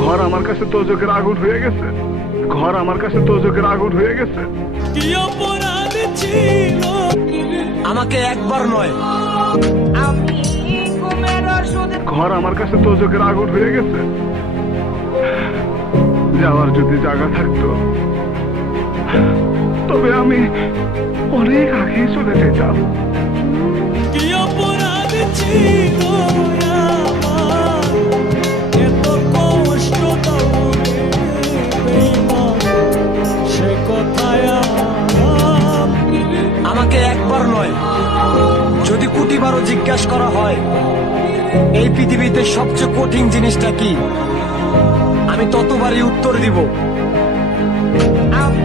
ঘর আমার কাছে তোজকের আগুন হয়ে গেছে, ঘর আমার কাছে তোজকের আগুন হয়ে গেছে। কি অপরাধ ছিল আমাকে একবার নয়, আমি ঘুমের ওষুধ ঘর আমার কাছে তোজকের আগুন হয়ে গেছে। যাওয়ার যদি জায়গা থাকতো তবে আমি অনেক আগেই চলে যেতাম। কি অপরাধ ছিল আমার, এত কষ্ট দাও রে বেঈমান, সে কথায় আমাকে একবার নয়, যদি কোটিবারও জিজ্ঞাসা করা হয় এই পৃথিবীতে সবচেয়ে কঠিন জিনিসটা কি, আমি ততবারই উত্তর দিব আমি